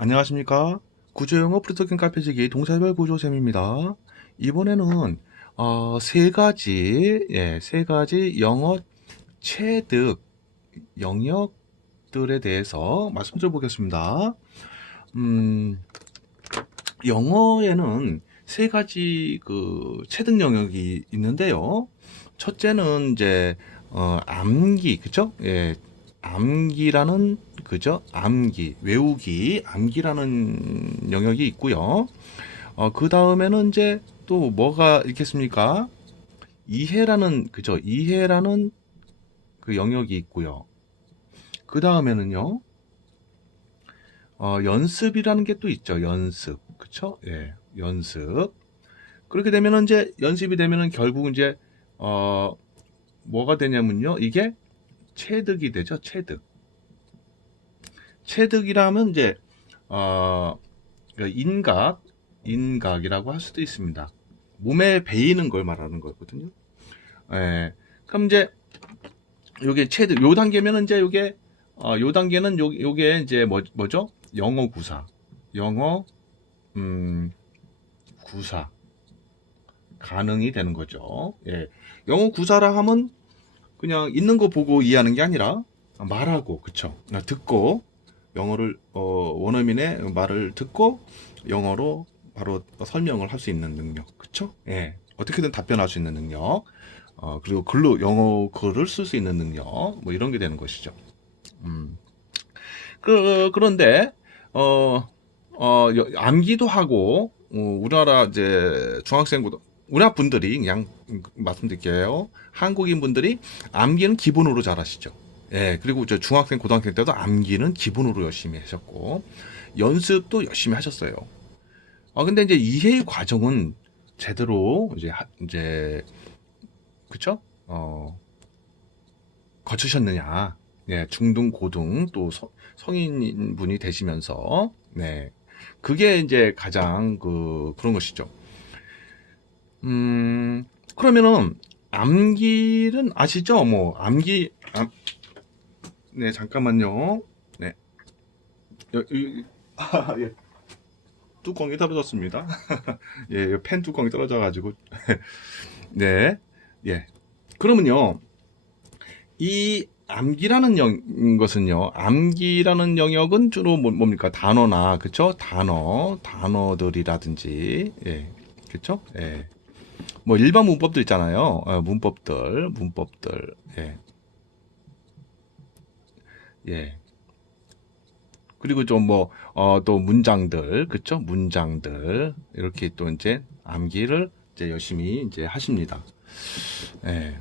안녕하십니까? 구조영어 프리토킹 카페지기 동사별 구조쌤입니다. 이번에는 세 가지 영어 체득 영역들에 대해서 말씀드려 보겠습니다. 음, 영어에는 세 가지 그 체득 영역이 있는데요. 첫째는 이제 암기, 그쵸? 예, 암기라는 그죠? 암기, 외우기, 암기라는 영역이 있고요. 그 다음에는 이제 또 뭐가 있겠습니까? 이해라는 그죠? 이해라는 그 영역이 있고요. 그 다음에는요. 연습이라는 게 또 있죠. 연습, 그쵸? 예, 연습. 그렇게 되면은 이제 연습이 되면은 결국 이제 어 뭐가 되냐면요. 이게 체득이 되죠. 체득. 체득이라면 이제 어 그러니까 인각이라고 할 수도 있습니다. 몸에 배이는 걸 말하는 거거든요. 예. 그럼 이제 요게 체득 요 단계면은 이제 요게 요 단계는 요게 이제 뭐죠? 영어 구사. 영어 음 구사 가능이 되는 거죠. 예. 영어 구사라 하면 그냥 있는 거 보고 이해하는 게 아니라 말하고 그쵸? 듣고 영어를 원어민의 말을 듣고 영어로 바로 설명을 할 수 있는 능력 그쵸? 예. 어떻게든 답변할 수 있는 능력 그리고 글로 영어 글을 쓸 수 있는 능력 뭐 이런 게 되는 것이죠. 음. 그런데 암기도 하고 우리나라 이제 중학생보다 우리나라 분들이 그냥 말씀드릴게요. 한국인 분들이 암기는 기본으로 잘하시죠. 예, 그리고 저 중학생, 고등학생 때도 암기는 기본으로 열심히 하셨고 연습도 열심히 하셨어요. 근데 이제 이해 과정은 제대로 이제 그쵸? 거치셨느냐? 네, 중등, 고등 또 성인 분이 되시면서 네, 그게 이제 가장 그런 것이죠. 그러면은 암기는 아시죠? 뭐 네, 잠깐만요. 네, 예, 뚜껑이 떨어졌습니다. 예, 펜 뚜껑이 떨어져가지고 네, 예. 그러면요, 이 것은요, 암기라는 영역은 주로 뭡니까? 단어나, 그쵸? 단어들이라든지, 예, 그쵸? 예. 뭐, 일반 문법들 있잖아요. 문법들, 예, 예. 그리고 좀 뭐, 또 문장들, 그쵸? 문장들, 이렇게 또 이제 암기를 이제 열심히 이제 하십니다. 예.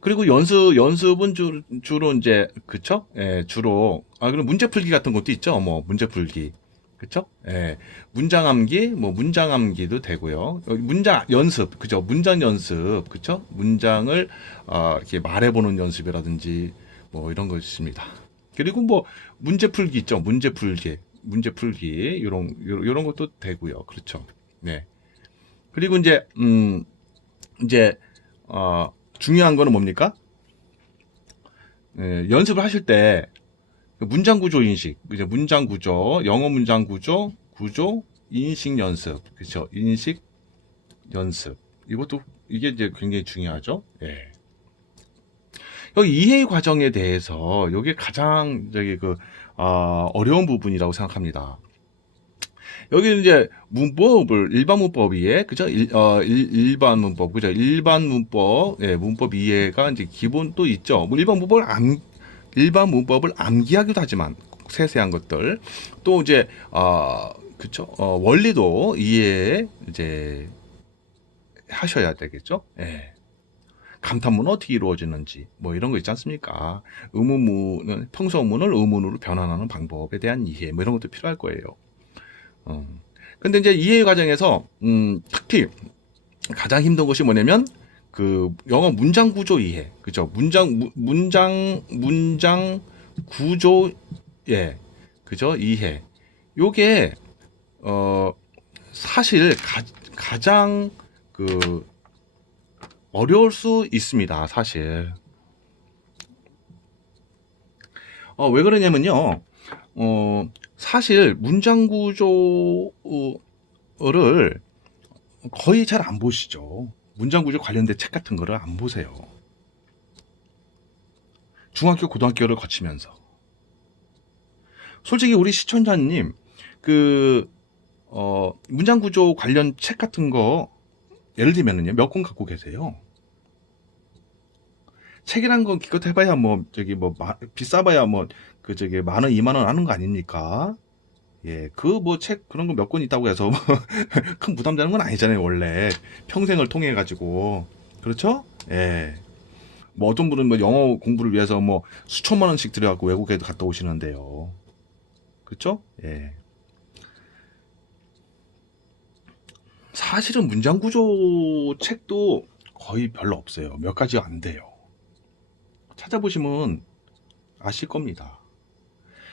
그리고 연습은 주로 이제, 그쵸? 예, 주로, 그럼 문제 풀기 같은 것도 있죠? 뭐, 문제 풀기. 그쵸? 예, 문장 암기도 되고요. 문장 연습, 그죠? 문장 연습, 그쵸? 문장을, 이렇게 말해보는 연습이라든지, 뭐, 이런 거 있습니다. 그리고 뭐, 문제 풀기 있죠? 문제 풀기, 요런 것도 되고요. 그렇죠. 네. 그리고 이제, 중요한 거는 뭡니까? 예, 연습을 하실 때 문장 구조 인식, 이제 문장 구조, 영어 문장 구조, 인식 연습, 그렇죠? 인식 연습. 이게 이제 굉장히 중요하죠. 예. 여기 이해 과정에 대해서 이게 가장 어려운 부분이라고 생각합니다. 여기는 이제 일반 문법이에, 그죠? 일반 문법, 그죠? 일반 문법, 예, 문법 이해가 이제 기본 또 있죠. 뭐 일반 문법을 암기하기도 하지만, 세세한 것들. 또 이제, 그쵸? 원리도 이해, 이제, 하셔야 되겠죠? 예. 감탄문은 어떻게 이루어지는지, 뭐 이런 거 있지 않습니까? 평소문을 의문으로 변환하는 방법에 대한 이해, 뭐 이런 것도 필요할 거예요. 어. 근데 이제 이해 과정에서 특히 가장 힘든 것이 뭐냐면 그 영어 문장 구조 이해, 그죠? 문장 구조, 예, 그죠? 이해. 요게 어 사실 가장 그 어려울 수 있습니다. 사실 왜 그러냐면요. 사실 문장 구조를 거의 잘 안 보시죠. 문장 구조 관련된 책 같은 거를 안 보세요. 중학교, 고등학교를 거치면서. 솔직히 우리 시청자님, 그, 문장 구조 관련 책 같은 거, 예를 들면은요, 몇 권 갖고 계세요? 책이란 건 기껏 해봐야 비싸봐야 만 원, 2만 원 하는 거 아닙니까? 예, 책 그런 거 몇 권 있다고 해서 큰 부담 되는 건 아니잖아요, 원래. 평생을 통해 가지고. 그렇죠? 예. 어떤 분은 영어 공부를 위해서 수천만 원씩 들여갖고 외국에도 갔다 오시는데요. 그렇죠? 예. 사실은 문장 구조 책도 거의 별로 없어요. 몇 가지가 안 돼요. 찾아보시면 아실 겁니다.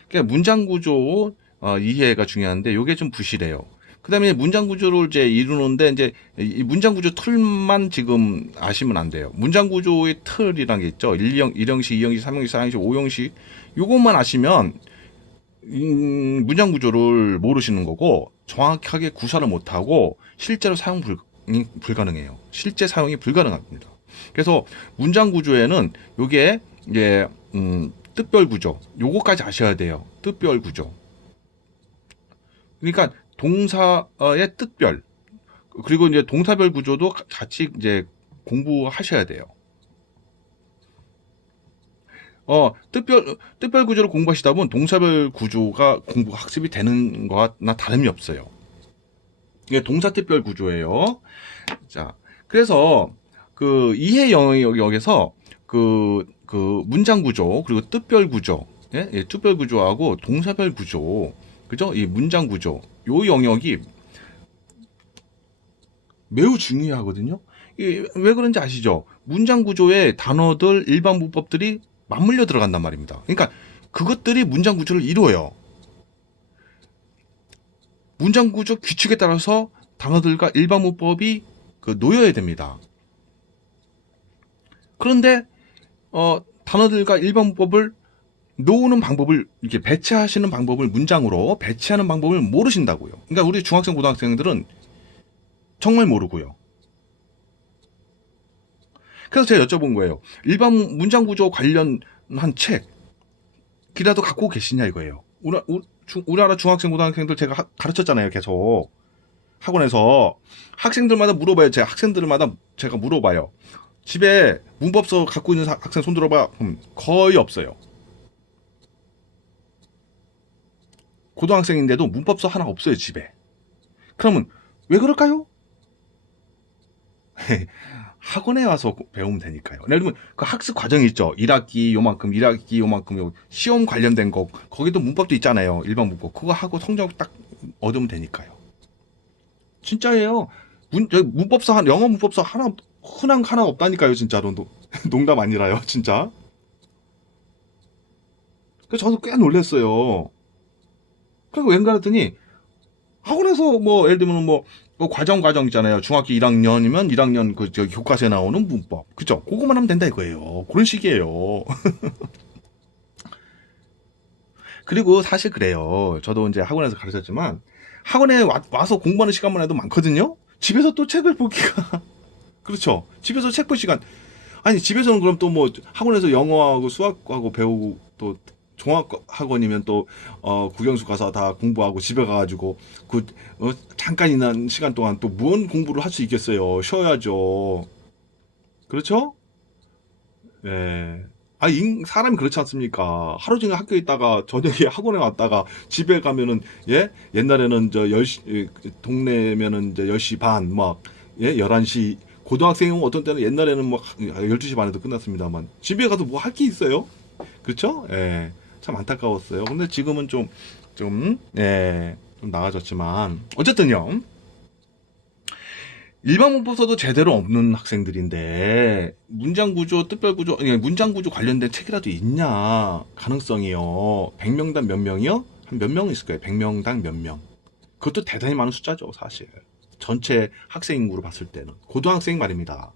그러니까 문장 구조 이해가 중요한데 요게 좀 부실해요. 그다음에 문장 구조를 이제 이루는데 이제 이 문장 구조 틀만 지금 아시면 안 돼요. 문장 구조의 틀이란 게 있죠. 1형식, 2형식, 3형식, 4형식, 5형식. 요것만 아시면 문장 구조를 모르시는 거고 정확하게 구사를 못 하고 실제로 불가능해요. 실제 사용이 불가능합니다. 그래서 문장 구조에는 요게 이제 뜻별 구조 요거까지 아셔야 돼요. 뜻별 구조. 그러니까 동사의 뜻별 그리고 이제 동사별 구조도 같이 이제 공부하셔야 돼요. 뜻별 구조를 공부하시다 보면 동사별 구조가 학습이 되는 거나 다름이 없어요. 이게 동사 뜻별 구조예요. 자, 그래서 그 이해 영역에서 그 문장 구조 그리고 뜻별 구조, 예, 뜻별 구조하고 동사별 구조, 그죠? 이 문장 구조 요 영역이 매우 중요하거든요. 왜 그런지 아시죠? 문장 구조에 단어들, 일반 문법들이 맞물려 들어간단 말입니다. 그러니까 그것들이 문장 구조를 이루어요. 문장 구조 규칙에 따라서 단어들과 일반 문법이 놓여야 됩니다. 그런데 단어들과 일반 문법을 놓는 방법을 이렇게 배치하시는 방법을 문장으로 배치하는 방법을 모르신다고요. 그러니까 우리 중학생 고등학생들은 정말 모르고요. 그래서 제가 여쭤본 거예요. 일반 문장 구조 관련한 책이라도 갖고 계시냐 이거예요. 우리나라 중학생 고등학생들 제가 가르쳤잖아요. 계속 학원에서 학생들마다 물어봐요. 제가 학생들마다 제가 물어봐요. 집에 문법서 갖고 있는 학생 손 들어봐. 거의 없어요. 고등학생인데도 문법서 하나 없어요, 집에. 그러면 왜 그럴까요? 학원에 와서 배우면 되니까요. 예를 들면 그 학습 과정이 있죠. 1학기 요만큼, 1학기 요만큼, 시험 관련된 거 거기도 문법도 있잖아요. 일반 문법. 그거 하고 성적 딱 얻으면 되니까요. 진짜예요. 문법서 영어 문법서 흔한 하나 없다니까요, 진짜로. 농담 아니라요, 진짜. 그래서 저도 꽤 놀랐어요. 그리고 왠가 했더니 학원에서 예를 들면 과정 있잖아요. 중학교 1학년이면 1학년 교과서에 나오는 문법. 그죠? 그거만 하면 된다 이거예요. 그런 식이에요. 그리고 사실 그래요. 저도 이제 학원에서 가르쳤지만 학원에 와서 공부하는 시간만 해도 많거든요. 집에서 또 책을 보기가 그렇죠. 집에서 책 볼 시간. 아니 집에서는 그럼 또 학원에서 영어하고 수학하고 배우고 또 종합학원이면 또 국영수 가서 다 공부하고 집에 가가지고 잠깐 있는 시간 동안 또 무언 공부를 할 수 있겠어요. 쉬어야죠. 그렇죠? 예. 사람이 그렇지 않습니까? 하루 종일 학교에 있다가 저녁에 학원에 왔다가 집에 가면은 예? 옛날에는 10시 동네면은 이제 10시 반 예? 11시 고등학생은 어떤 때는 옛날에는 12시 반에도 끝났습니다만 집에 가서 뭐 할 게 있어요? 그렇죠? 예. 참 안타까웠어요. 근데 지금은 예, 좀 나아졌지만, 어쨌든요. 일반 문법서도 제대로 없는 학생들인데, 문장 구조, 뜻별 구조, 아니, 문장 구조 관련된 책이라도 있냐, 가능성이요. 100명당 몇 명이요? 한 몇 명 있을 거예요. 100명당 몇 명. 그것도 대단히 많은 숫자죠, 사실. 전체 학생 인구로 봤을 때는. 고등학생 말입니다.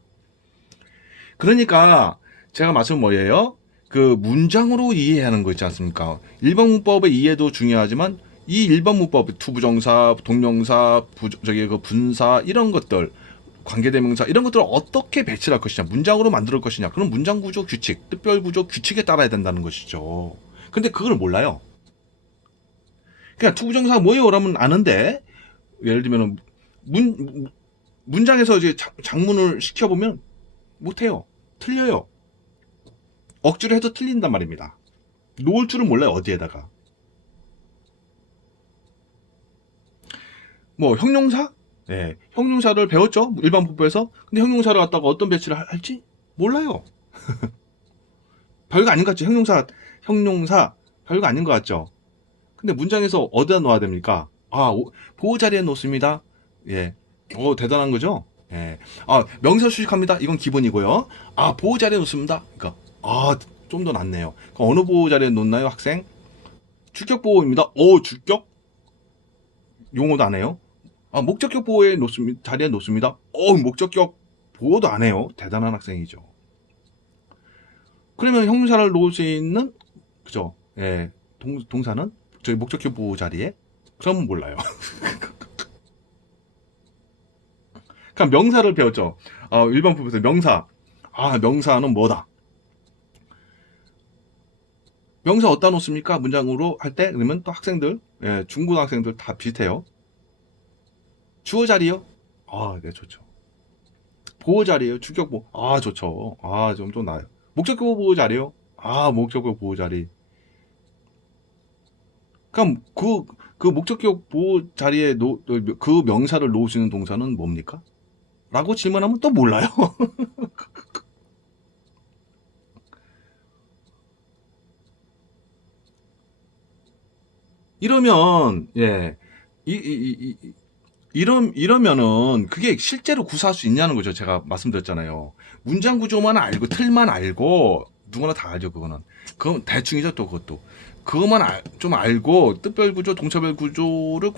그러니까, 제가 말씀은 뭐예요? 그 문장으로 이해하는 거 있지 않습니까? 일반 문법의 이해도 중요하지만 이 일반 문법 투부정사, 동명사, 저기 그 분사 이런 것들 관계대명사 이런 것들을 어떻게 배치를 할 것이냐, 문장으로 만들 것이냐, 그럼 문장 구조 규칙, 뜻별 구조 규칙에 따라야 된다는 것이죠. 근데 그걸 몰라요. 그냥 투부정사가 뭐예요라면 아는데 예를 들면 문장에서 이제 장문을 시켜보면 못해요. 틀려요. 억지로 해도 틀린단 말입니다. 놓을 줄은 몰라요. 어디에다가. 뭐 형용사? 네, 형용사를 배웠죠. 일반 문법에서. 근데 형용사를 갖다가 어떤 배치를 할지 몰라요. 별거 아닌 것 같죠. 형용사 별거 아닌 것 같죠. 근데 문장에서 어디다 놓아야 됩니까? 아, 보호 자리에 놓습니다. 예. 대단한 거죠? 예. 아, 명사 수식합니다. 이건 기본이고요. 아, 보호 자리에 놓습니다. 그러니까, 좀 더 낫네요. 어느 보호 자리에 놓나요, 학생? 주격 보호입니다. 주격? 용어도 안 해요. 아, 목적격 보호에 놓습니다. 자리에 놓습니다. 목적격 보호도 안 해요. 대단한 학생이죠. 그러면 형용사를 놓을 수 있는, 그죠? 예. 동사는 저희 목적격 보호 자리에? 그러면 몰라요. 그럼 명사를 배웠죠. 일반 부분에서 명사. 명사는 뭐다? 명사 어디다 놓습니까? 문장으로 할 때? 그러면 또 학생들, 예, 중고등학생들 다 비슷해요. 주어 자리요? 네, 좋죠. 보호 자리요? 주격보. 좋죠. 좀 나아요. 목적격 보호 자리요? 목적격 보호 자리. 그럼 그 목적격 보호 자리에 그 명사를 놓을 수 있는 동사는 뭡니까? 라고 질문하면 또 몰라요. 이러면, 예, 이러면은 그게 실제로 구사할 수 있냐는 거죠. 제가 말씀드렸잖아요. 문장 구조만 알고, 틀만 알고, 누구나 다 알죠, 그거는. 그건 대충이죠, 또 그것도. 그것만 좀 알고, 뜻별 구조, 동사별 구조를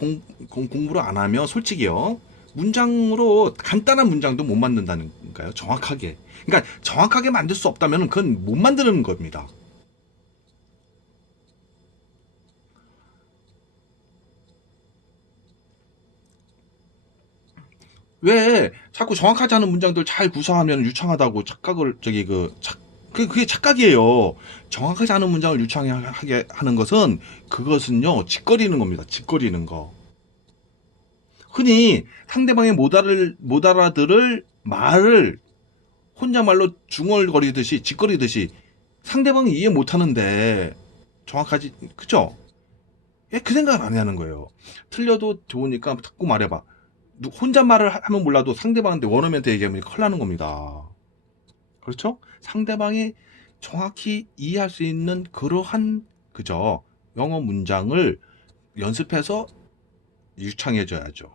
공부를 안 하면 솔직히요. 문장으로 간단한 문장도 못 만든다는 거예요. 정확하게. 그러니까 정확하게 만들 수 없다면 그건 못 만드는 겁니다. 왜 자꾸 정확하지 않은 문장들 잘 구사하면 유창하다고 착각을 그게 착각이에요. 정확하지 않은 문장을 유창하게 하는 것은 그것은요 짓거리는 겁니다. 짓거리는 거. 흔히 상대방의 못 알아들을 말을 혼자말로 중얼거리듯이 짓거리듯이 상대방이 이해 못하는데 정확하지 그죠? 예, 그 생각을 안 하는 거예요. 틀려도 좋으니까 자꾸 말해봐. 혼잣말을 하면 몰라도 상대방한테 원어민한테 얘기하면 큰일 나는 겁니다. 그렇죠? 상대방이 정확히 이해할 수 있는 그러한 그죠? 영어 문장을 연습해서 유창해져야죠.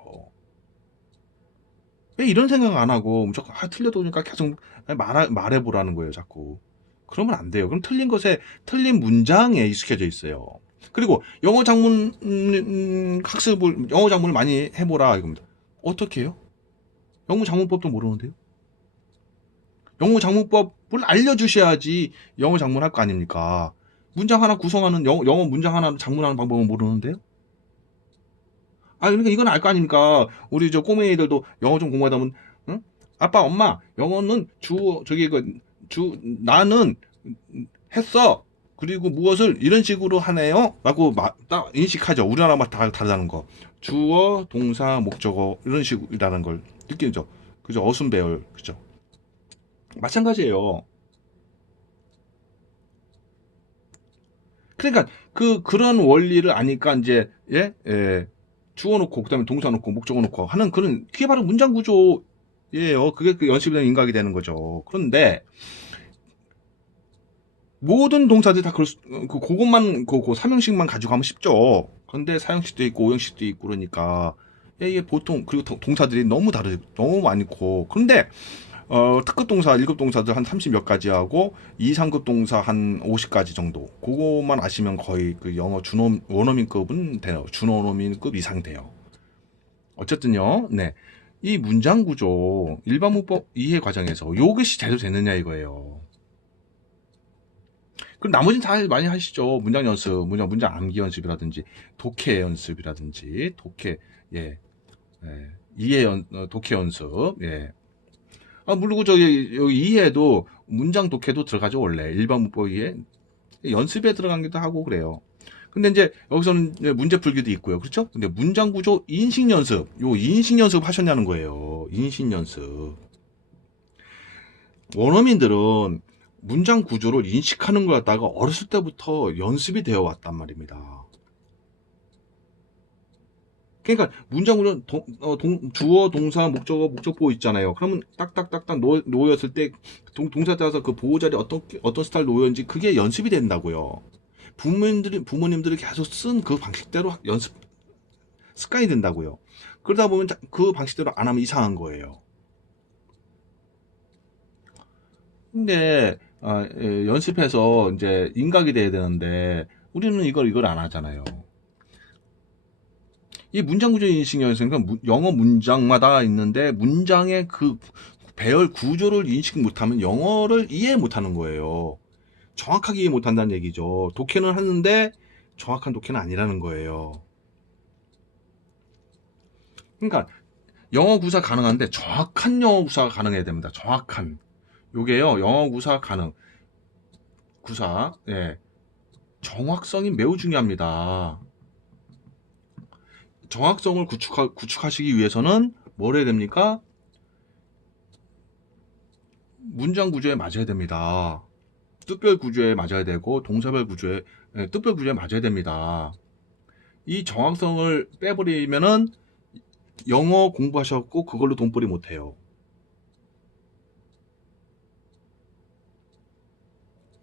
왜 이런 생각 안 하고 무조건 틀려도 그러니까 계속 말해보라는 거예요, 자꾸. 그러면 안 돼요. 그럼 틀린 문장에 익숙해져 있어요. 그리고 영어 장문 영어 장문을 많이 해보라 이겁니다. 어떻게 해요? 영어 장문법도 모르는데요? 영어 장문법을 알려주셔야지 영어 장문할 거 아닙니까? 문장 하나 구성하는 영어 문장 하나 장문하는 방법은 모르는데요? 그러니까 이건 알 거 아닙니까? 우리 저 꼬맹이들도 영어 좀 공부하다 보면, 응? 아빠, 엄마, 영어는 나는 했어. 그리고 무엇을 이런 식으로 하네요. 라고 딱 인식하죠. 우리나라만 다 다르다는 거. 주어, 동사, 목적어, 이런 식이라는 걸 느끼죠. 그죠? 어순 배열. 그죠? 마찬가지예요. 그러니까 그런 원리를 아니까 이제 주어 놓고 그다음에 동사 놓고 목적어 놓고 하는 그게 바로 문장 구조예요. 그게 그 연습이 되는 인각이 되는 거죠. 그런데 모든 동사들이 다 그것만 그 삼형식만 가지고 가면 쉽죠. 그런데 사형식도 있고 오형식도 있고 그러니까 이게 보통 그리고 동사들이 너무 많고 그런데 특급 동사 1급 동사들 한 30 몇 가지 하고 2, 3급 동사 한 50가지 정도. 그거만 아시면 거의 그 영어 원어민급은 돼요. 준원어민급 이상 돼요. 어쨌든요. 네. 이 문장 구조 일반 문법 이해 과정에서 이것이 제대로 되느냐 이거예요. 그럼 나머지는 다 많이 하시죠. 문장 연습, 문장 암기 연습이라든지, 독해 연습이라든지, 예, 예, 독해 연습, 예. 아, 물론 여기 이해도 문장 독해도 들어가죠, 원래. 일반 문법에 연습에 들어가기도 하고 그래요. 근데 이제 여기서는 이제 문제 풀기도 있고요. 그렇죠? 근데 문장 구조 인식 연습. 요 인식 연습 하셨냐는 거예요. 인식 연습. 원어민들은 문장 구조를 인식하는 걸 갖다가 어렸을 때부터 연습이 되어 왔단 말입니다. 그러니까 문장 구조 주어, 동사, 목적어, 목적보호 있잖아요. 그러면 딱딱딱딱 놓였을 때 동사에 따라서 그 보호 자리 어떤 스타일 놓였는지 그게 연습이 된다고요. 부모님들이 계속 쓴 그 방식대로 연습 습관이 된다고요. 그러다 보면 그 방식대로 안 하면 이상한 거예요. 근데 연습해서 이제 인각이 돼야 되는데 우리는 이걸 안 하잖아요. 이 문장 구조 인식 연습은 영어 문장마다 있는데 문장의 그 배열 구조를 인식 못하면 영어를 이해 못하는 거예요. 정확하게 이해 못한다는 얘기죠. 독해는 하는데 정확한 독해는 아니라는 거예요. 그러니까 영어 구사 가능한데 정확한 영어 구사가 가능해야 됩니다. 정확한. 요게요. 영어 구사 가능. 구사. 예. 정확성이 매우 중요합니다. 정확성을 구축하시기 위해서는 뭘 해야 됩니까? 문장 구조에 맞아야 됩니다. 뜻별 구조에 맞아야 되고 동사별 구조에 뜻별 구조에 맞아야 됩니다. 이 정확성을 빼버리면은 영어 공부하셨고 그걸로 돈벌이 못해요.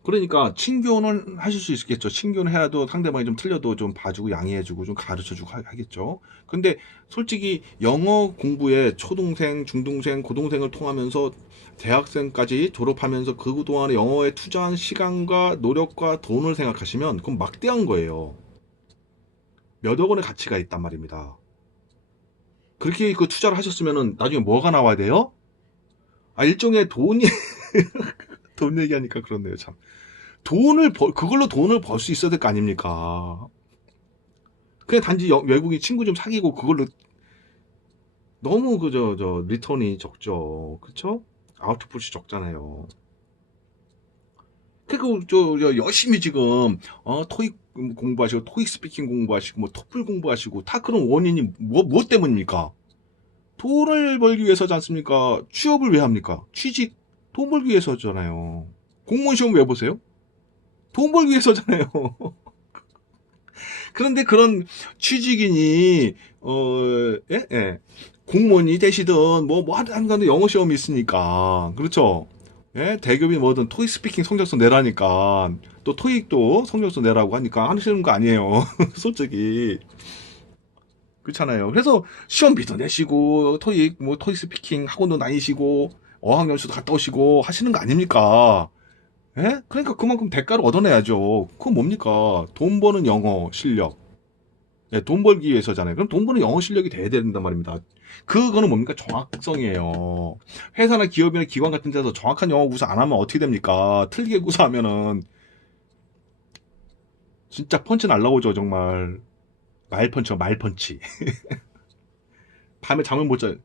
그러니까 친교는 하실 수 있겠죠. 친교는 해야도 상대방이 좀 틀려도 좀 봐주고 양해해주고 좀 가르쳐주고 하겠죠. 근데 솔직히 영어 공부에 초동생, 중동생, 고동생을 통하면서 대학생까지 졸업하면서 그동안에 영어에 투자한 시간과 노력과 돈을 생각하시면 그건 막대한 거예요. 몇억 원의 가치가 있단 말입니다. 그렇게 그 투자를 하셨으면 나중에 뭐가 나와야 돼요? 아, 일종의 돈이 돈 얘기하니까 그렇네요, 참. 그걸로 돈을 벌 수 있어야 될 거 아닙니까? 그냥 단지 외국인 친구 좀 사귀고 그걸로 너무 리턴이 적죠. 그쵸? 아웃풋이 적잖아요. 열심히 지금, 토익 공부하시고, 토익 스피킹 공부하시고, 뭐, 토플 공부하시고, 다 그런 원인이 뭐 때문입니까? 돈을 벌기 위해서지 않습니까? 취업을 왜 합니까? 돈 벌기 위해서잖아요. 공무원 시험 왜 보세요? 돈 벌기 위해서잖아요. 그런데 그런 취직인이 예? 예. 공무원이 되시든 뭐 하는 간에 영어 시험이 있으니까 그렇죠. 예? 대기업이 뭐든 토익 스피킹 성적서 내라니까 또 토익도 성적서 내라고 하니까 하시는 거 아니에요. 솔직히 그렇잖아요. 그래서 시험비도 내시고 토익 스피킹 학원도 다니시고 어학연수도 갔다 오시고 하시는 거 아닙니까? 예? 그러니까 그만큼 대가를 얻어내야죠. 그건 뭡니까? 돈 버는 영어 실력. 예, 돈 벌기 위해서잖아요. 그럼 돈 버는 영어 실력이 돼야 된단 말입니다. 그거는 뭡니까? 정확성이에요. 회사나 기업이나 기관 같은 데서 정확한 영어 구사 안 하면 어떻게 됩니까? 틀리게 구사하면은 진짜 펀치 날라오죠, 정말. 말펀치. 밤에 잠을 못 자.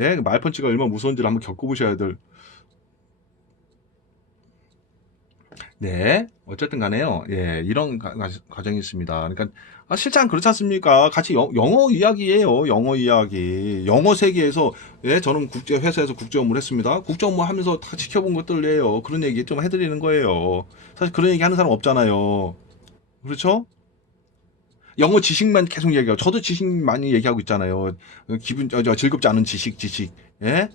예, 말펀치가 얼마나 무서운지를 한번 겪어보셔야 될. 네, 어쨌든 간에요. 예, 이런 과정이 있습니다. 그러니까 실제는 그렇지 않습니까? 같이 영어 이야기예요. 영어 이야기. 영어 세계에서 예, 저는 국제 회사에서 국제 업무를 했습니다. 국제 업무 하면서 다 지켜본 것들이에요. 그런 얘기 좀 해드리는 거예요. 사실 그런 얘기 하는 사람 없잖아요. 그렇죠? 영어 지식만 계속 얘기하고 저도 지식 많이 얘기하고 있잖아요. 즐겁지 않은 지식. 예?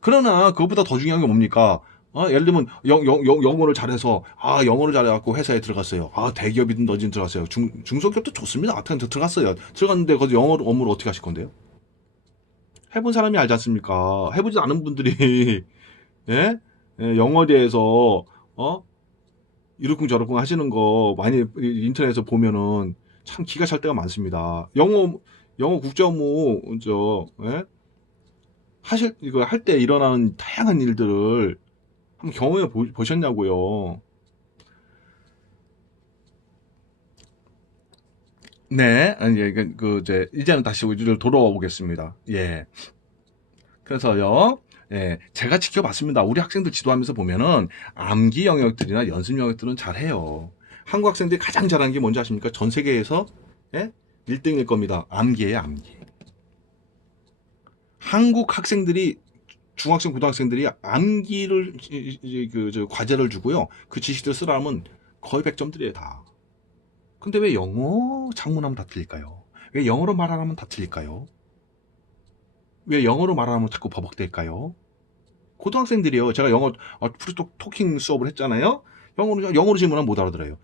그러나 그것보다 더 중요한 게 뭡니까? 예를 들면 영어를 잘해서 영어를 잘해갖고 회사에 들어갔어요. 대기업이든 어디든 들어갔어요. 중소기업도 좋습니다. 하여튼 들어갔어요. 들어갔는데 거기서 영어 업무를 어떻게 하실 건데요? 해본 사람이 알지 않습니까? 해보지 않은 분들이 예? 영어에 대해서 이러쿵저러쿵 하시는 거 많이 인터넷에서 보면은 참 기가 찰 때가 많습니다. 영어 국제 업무 예? 이거 할 때 일어나는 다양한 일들을 한번 경험해 보셨냐고요. 네, 아니, 이제, 이제는 다시 우리를 돌아와 보겠습니다. 예. 그래서요, 예, 제가 지켜봤습니다. 우리 학생들 지도하면서 보면은 암기 영역들이나 연습 영역들은 잘해요. 한국 학생들이 가장 잘하는 게 뭔지 아십니까? 전 세계에서, 예? 1등일 겁니다. 암기예요, 암기. 한국 학생들이 중학생, 고등학생들이 암기를 과제를 주고요. 그 지식들 쓰라면 거의 100점들이에요, 다. 근데 왜 영어 작문하면 다 틀릴까요? 왜 영어로 말 안 하면 다 틀릴까요? 왜 영어로 말 안 하면 자꾸 버벅댈까요? 고등학생들이요. 제가 영어 프리토 토킹 수업을 했잖아요. 영어로 질문하면 못 알아들어요.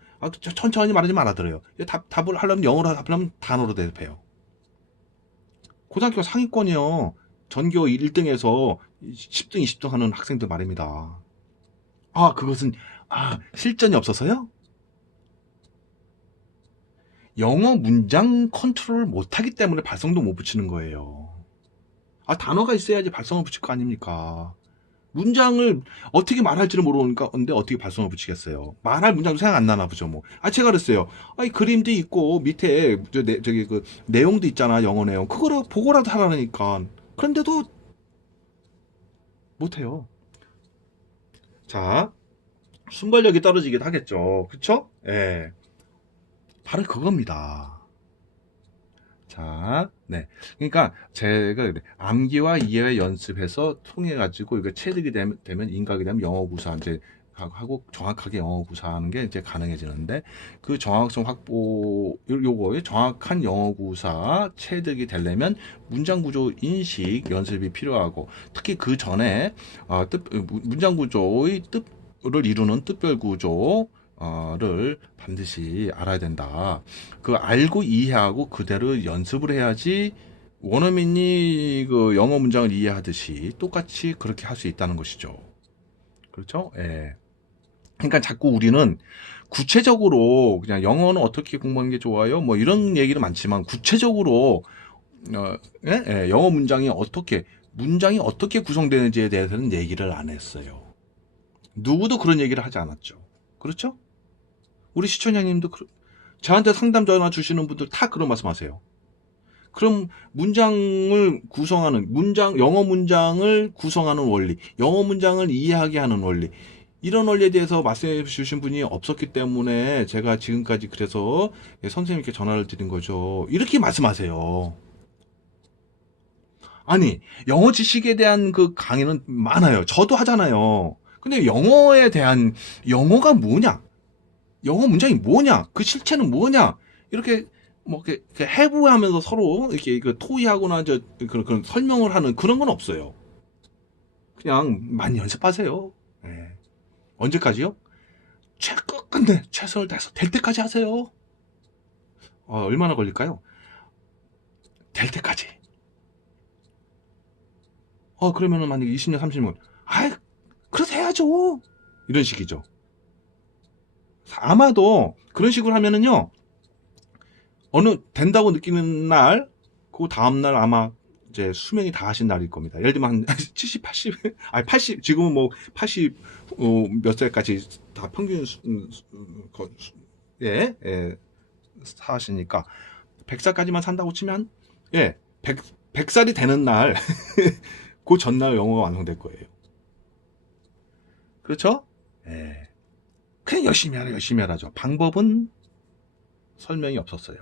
천천히 말하지 알아들어요. 답을 하려면 영어로 답하려면 단어로 대답해요. 고등학교 상위권이요. 전교 1등에서 10등, 20등 하는 학생들 말입니다. 아, 그것은 실전이 없어서요? 영어 문장 컨트롤을 못하기 때문에 발성도 못 붙이는 거예요. 단어가 있어야지 발성을 붙일 거 아닙니까? 문장을 어떻게 말할지를 모르니까 근데 어떻게 발성을 붙이겠어요? 말할 문장도 생각 안 나나 보죠 뭐. 제가 그랬어요. 그림도 있고 밑에 저기 그 내용도 있잖아 영어 내용. 그거를 보고라도 하라니까. 그런데도 못해요. 자, 순발력이 떨어지긴 하겠죠. 그쵸? 예. 바로 그겁니다. 자, 네. 그러니까 제가 암기와 이해와 연습해서 통해 가지고 이거 체득이 되면 인각이 되면 영어 구사 이제 하고 정확하게 영어 구사하는 게 이제 가능해지는데 그 정확성 확보 요거에 정확한 영어 구사 체득이 되려면 문장 구조 인식 연습이 필요하고 특히 그 전에 문장 구조의 뜻을 이루는 뜻별 구조 를 반드시 알아야 된다. 그 알고 이해하고 그대로 연습을 해야지 원어민이 그 영어 문장을 이해하듯이 똑같이 그렇게 할 수 있다는 것이죠. 그렇죠? 예. 그러니까 자꾸 우리는 구체적으로 그냥 영어는 어떻게 공부하는 게 좋아요? 뭐 이런 얘기는 많지만 구체적으로 예? 예, 영어 문장이 어떻게 구성되는지에 대해서는 얘기를 안 했어요. 누구도 그런 얘기를 하지 않았죠. 그렇죠? 우리 시청자님도 저한테 상담 전화 주시는 분들 다 그런 말씀하세요. 그럼 영어 문장을 구성하는 원리, 영어 문장을 이해하게 하는 원리, 이런 원리에 대해서 말씀해 주신 분이 없었기 때문에 제가 지금까지 그래서 선생님께 전화를 드린 거죠. 이렇게 말씀하세요. 아니, 영어 지식에 대한 그 강의는 많아요. 저도 하잖아요. 근데 영어가 뭐냐? 영어 문장이 뭐냐? 그 실체는 뭐냐? 이렇게 뭐 이렇게 해부하면서 서로 이렇게 그 토의하거나 그런 설명을 하는 그런 건 없어요. 그냥 많이 연습하세요. 예. 언제까지요? 끝내 최선을 다해서 될 때까지 하세요. 얼마나 걸릴까요? 될 때까지. 그러면은 만약에 20년, 30년, 그래서 해야죠. 이런 식이죠. 아마도 그런 식으로 하면은요, 어느 된다고 느끼는 날, 그 다음날 아마 이제 수명이 다 하신 날일 겁니다. 예를 들면 한 70, 80, 80, 지금은 뭐 80, 몇 살까지 다 평균, 예, 사시니까 100살까지만 산다고 치면, 예, 100살이 되는 날, 그 전날 영어가 완성될 거예요. 그렇죠? 예. 그냥 열심히 하라죠. 방법은 설명이 없었어요.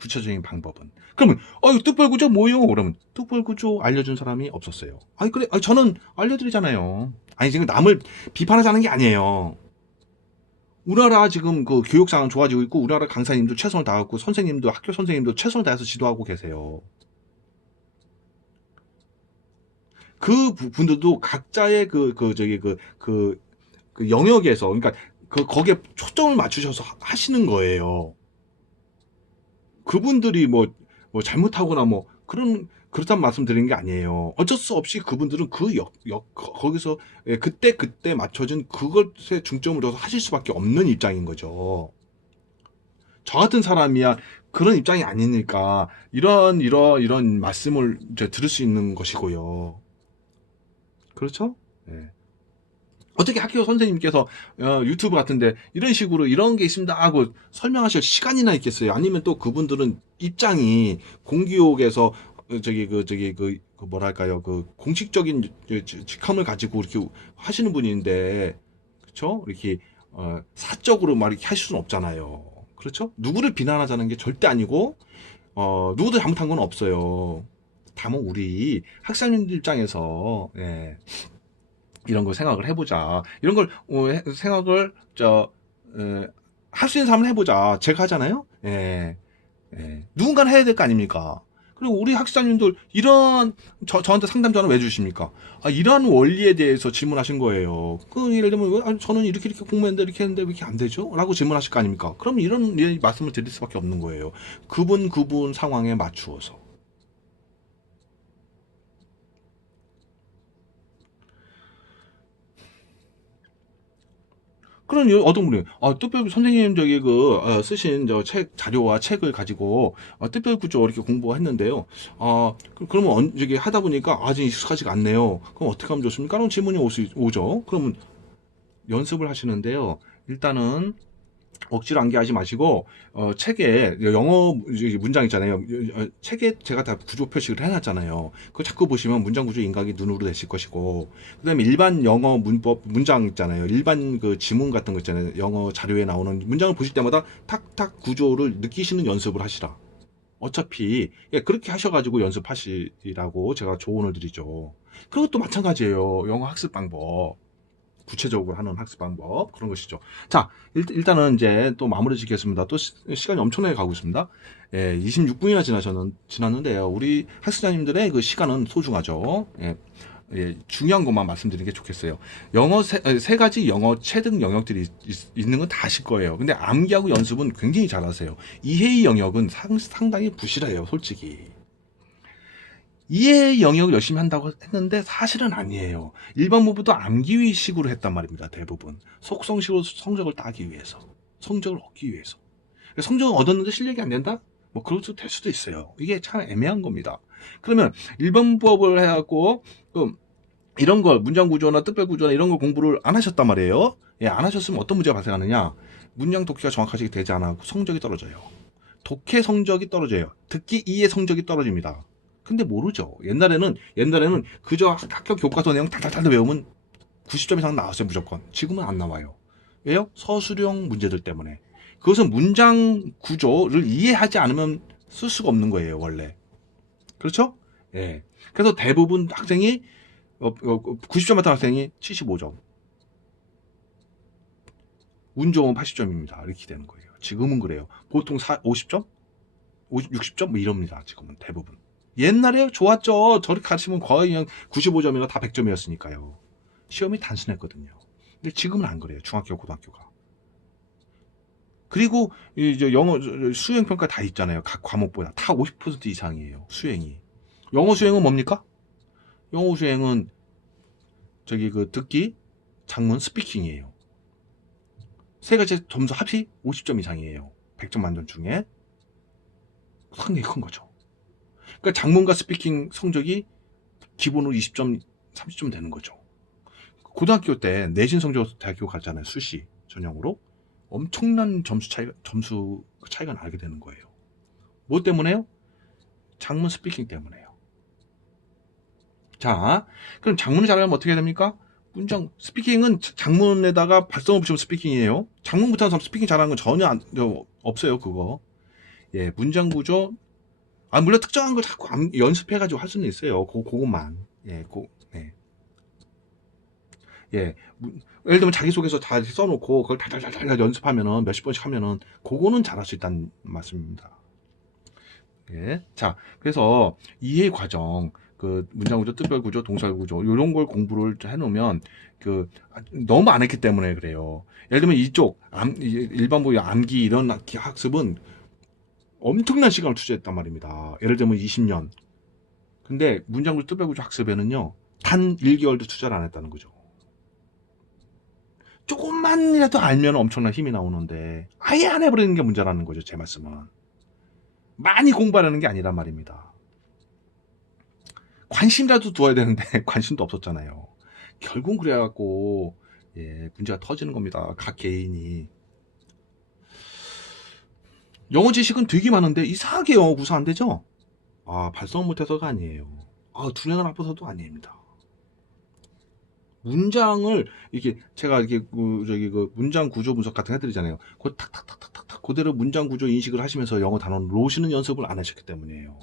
구체적인 방법은. 그러면 뜻벌구조 뭐요? 그러면 뜻벌구조 알려준 사람이 없었어요. 그래, 저는 알려드리잖아요. 지금 남을 비판하자는 게 아니에요. 우리나라 지금 그 교육 상황 좋아지고 있고 우리나라 강사님도 최선을 다하고 선생님도 학교 선생님도 최선을 다해서 지도하고 계세요. 그 분들도 각자의 그 영역에서 그러니까 거기에 초점을 맞추셔서 하시는 거예요. 그분들이 뭐 잘못하거나 뭐 그렇다는 말씀 드리는 게 아니에요. 어쩔 수 없이 그분들은 거기서 그때 맞춰진 그것에 중점을 둬서 하실 수밖에 없는 입장인 거죠. 저 같은 사람이야 그런 입장이 아니니까 이런 말씀을 이제 들을 수 있는 것이고요. 그렇죠? 네. 어떻게 학교 선생님께서 유튜브 같은데 이런 식으로 이런 게 있습니다 하고 설명하실 시간이나 있겠어요? 아니면 또 그분들은 입장이 공기업에서 그 뭐랄까요, 그 공식적인 직함을 가지고 이렇게 하시는 분인데, 그렇죠? 이렇게 사적으로 막 이렇게 하실 수는 없잖아요. 그렇죠? 누구를 비난하자는 게 절대 아니고 누구도 잘못한 건 없어요. 다만 우리 학생님들 입장에서 이런 걸 생각을 해보자. 이런 걸 생각을 할 수 있는 사람을 해보자. 제가 하잖아요. 누군가는 해야 될 거 아닙니까? 그리고 우리 학생님들 이런 저한테 상담 전화 왜 주십니까? 이러한 원리에 대해서 질문하신 거예요. 그 예를 들면 저는 이렇게 공부했는데 이렇게 했는데 왜 이렇게 안 되죠? 라고 질문하실 거 아닙니까? 그럼 이런 말씀을 드릴 수밖에 없는 거예요. 그분 상황에 맞추어서. 그런 어떤 분이 특별 선생님 쓰신 저 책 자료와 책을 가지고 특별 구조 이렇게 공부했는데요. 그러면 저기 하다 보니까 아직 익숙하지가 않네요. 그럼 어떻게 하면 좋습니까? 그런 질문이 오죠. 그러면 연습을 하시는데요. 일단은 억지로 암기하지 마시고 책에 영어 문장 있잖아요. 책에 제가 다 구조 표식을 해놨잖아요. 그거 자꾸 보시면 문장 구조 인각이 눈으로 되실 것이고, 그다음에 일반 영어 문법 문장 있잖아요. 일반 그 지문 같은 거 있잖아요. 영어 자료에 나오는 문장을 보실 때마다 탁탁 구조를 느끼시는 연습을 하시라. 어차피 그렇게 하셔가지고 연습하시라고 제가 조언을 드리죠. 그것도 마찬가지예요. 영어 학습 방법. 구체적으로 하는 학습 방법 그런 것이죠. 자, 일단은 이제 또 마무리 짓겠습니다. 또 시간이 엄청나게 가고 있습니다. 26분이나 지났는데요. 우리 학습자님들의 그 시간은 소중하죠. 중요한 것만 말씀드리는 게 좋겠어요. 영어 세 가지 영어 체등 영역들이 있는 건 다 아실 거예요. 근데 암기하고 연습은 굉장히 잘하세요. 이해의 영역은 상당히 부실해요, 솔직히. 이해의 영역을 열심히 한다고 했는데 사실은 아니에요. 일반 공부도 암기식으로 했단 말입니다. 대부분. 속성식으로 성적을 따기 위해서. 성적을 얻기 위해서. 성적을 얻었는데 실력이 안 된다? 뭐 그럴 될 수도 있어요. 이게 참 애매한 겁니다. 그러면 일반 부업을 해갖고 이런 걸 문장 구조나 뜻별 구조나 이런 걸 공부를 안 하셨단 말이에요. 안 하셨으면 어떤 문제가 발생하느냐? 문장 독해가 정확하게 되지 않고 성적이 떨어져요. 독해 성적이 떨어져요. 듣기 이해 성적이 떨어집니다. 근데 모르죠. 옛날에는 그저 학교 교과서 내용 달달달 외우면 90점 이상 나왔어요, 무조건. 지금은 안 나와요. 왜요? 서술형 문제들 때문에. 그것은 문장 구조를 이해하지 않으면 쓸 수가 없는 거예요, 원래. 그렇죠? 예. 그래서 대부분 학생이 90점 맞던 학생이 75점. 운 좋으면 80점입니다. 이렇게 되는 거예요. 지금은 그래요. 보통 50점? 60점? 뭐 이럽니다. 지금은 대부분. 옛날에 좋았죠. 저렇게 가르치면 거의 그냥 95점이나 다 100점이었으니까요. 시험이 단순했거든요. 근데 지금은 안 그래요. 중학교, 고등학교가. 그리고 이제 영어 수행 평가 다 있잖아요. 각 과목보다 다 50% 이상이에요. 수행이. 영어 수행은 뭡니까? 영어 수행은 그 듣기, 작문, 스피킹이에요. 세 가지 점수 합이 50점 이상이에요. 100점 만점 중에 상당히 큰 거죠. 그러니까 작문과 스피킹 성적이 기본으로 20점, 30점 되는 거죠. 고등학교 때 내신 성적 대학교 갔잖아요. 수시 전형으로. 엄청난 점수 차이가 나게 되는 거예요. 뭐 때문에요? 작문 스피킹 때문에요. 자, 그럼 작문을 잘하면 어떻게 됩니까? 스피킹은 작문에다가 발성을 붙이면 스피킹이에요. 작문 못하는 사람 스피킹 잘하는 건 전혀 없어요, 그거. 문장 구조. 물론 특정한 걸 자꾸 연습해가지고 할 수는 있어요. 그것만. 네. 예를 들면 자기소개서 다 써놓고 그걸 달달달달 연습하면은 몇십 번씩 하면은 그거는 잘할 수 있다는 말씀입니다. 자, 그래서 이해 과정, 그 문장구조, 뜻별구조, 동사구조 이런 걸 공부를 해놓으면 너무 안 했기 때문에 그래요. 예를 들면 이쪽 일반부 암기 이런 학습은 엄청난 시간을 투자했단 말입니다. 예를 들면 20년. 근데 문장구조, 뜻별구조 학습에는요 단 1개월도 투자를 안 했다는 거죠. 조금만이라도 알면 엄청난 힘이 나오는데 아예 안 해버리는 게 문제라는 거죠. 제 말씀은. 많이 공부하라는 게 아니란 말입니다. 관심이라도 두어야 되는데 관심도 없었잖아요. 결국 그래갖고 예, 문제가 터지는 겁니다. 각 개인이. 영어 지식은 되게 많은데 이상하게 영어 구사 안 되죠? 아, 발성 못해서가 아니에요. 아, 두뇌가 나빠서도 아닙니다. 문장을 이게 제가 이렇게 그 문장 구조 분석 같은 거 해드리잖아요. 그 탁탁탁탁탁 그대로 문장 구조 인식을 하시면서 영어 단어를 놓으시는 연습을 안 하셨기 때문이에요.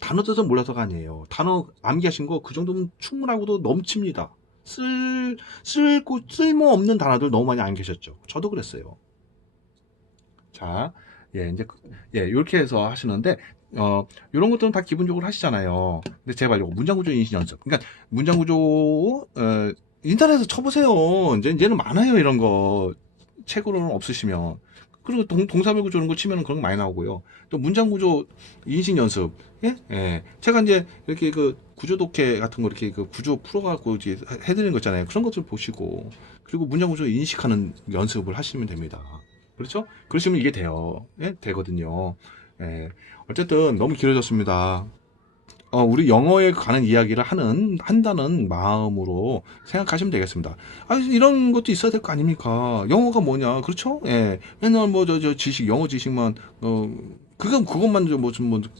단어 뜻은 몰라서가 아니에요. 단어 암기하신 거 그 정도면 충분하고도 넘칩니다. 쓸모없는 단어들 너무 많이 암기하셨죠. 저도 그랬어요. 자, 예, 이제, 예, 이렇게 해서 하시는데, 요런 것들은 다 기본적으로 하시잖아요. 근데 제발 요거 문장구조 인식 연습. 그러니까, 문장구조, 인터넷에서 쳐보세요. 이제는 많아요, 이런 거. 책으로는 없으시면. 그리고 동사별구조 이런 거 치면은 그런 거 많이 나오고요. 또 문장구조 인식 연습. 예? 예. 제가 이제 이렇게 그 구조 독해 같은 거 이렇게 그 구조 풀어갖고 이제 해드리는 거 있잖아요. 그런 것들 보시고. 그리고 문장구조 인식하는 연습을 하시면 됩니다. 그렇죠? 그러시면 이게 돼요. 예? 되거든요. 예. 어쨌든 너무 길어졌습니다. 우리 영어에 관한 이야기를 한다는 마음으로 생각하시면 되겠습니다. 아, 이런 것도 있어야 될 거 아닙니까? 영어가 뭐냐? 그렇죠? 예. 맨날 뭐, 지식, 영어 지식만, 그것만 뭐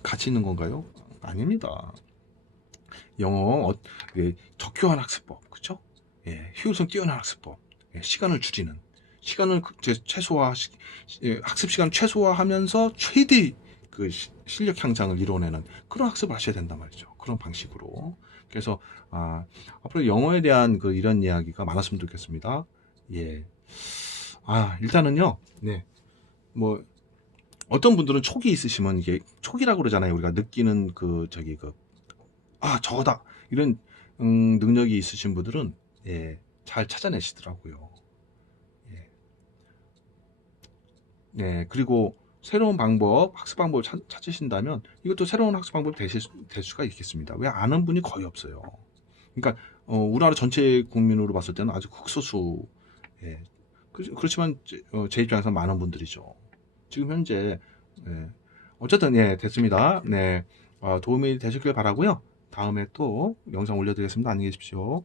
가치 있는 건가요? 아닙니다. 영어, 예, 적교한 학습법. 그쵸? 예, 효율성 뛰어난 학습법. 예, 시간을 줄이는. 시간을 예, 학습 시간 최소화하면서 최대 그 실력 향상을 이뤄내는 그런 학습을 하셔야 된단 말이죠. 그런 방식으로. 그래서 앞으로 영어에 대한 그 이런 이야기가 많았으면 좋겠습니다. 예. 일단은요. 네. 뭐 어떤 분들은 촉이 있으시면 이게 촉이라고 그러잖아요. 우리가 느끼는 저거다. 이런 능력이 있으신 분들은 예, 잘 찾아내시더라고요. 예. 네, 그리고 새로운 방법, 학습 방법을 찾으신다면 이것도 새로운 학습 방법이 될 수가 있겠습니다. 왜 아는 분이 거의 없어요. 그러니까 우리나라 전체 국민으로 봤을 때는 아주 극소수. 예. 그렇지만 제 입장에서 많은 분들이죠. 지금 현재 예. 어쨌든 예, 됐습니다. 네, 도움이 되셨길 바라고요. 다음에 또 영상 올려드리겠습니다. 안녕히 계십시오.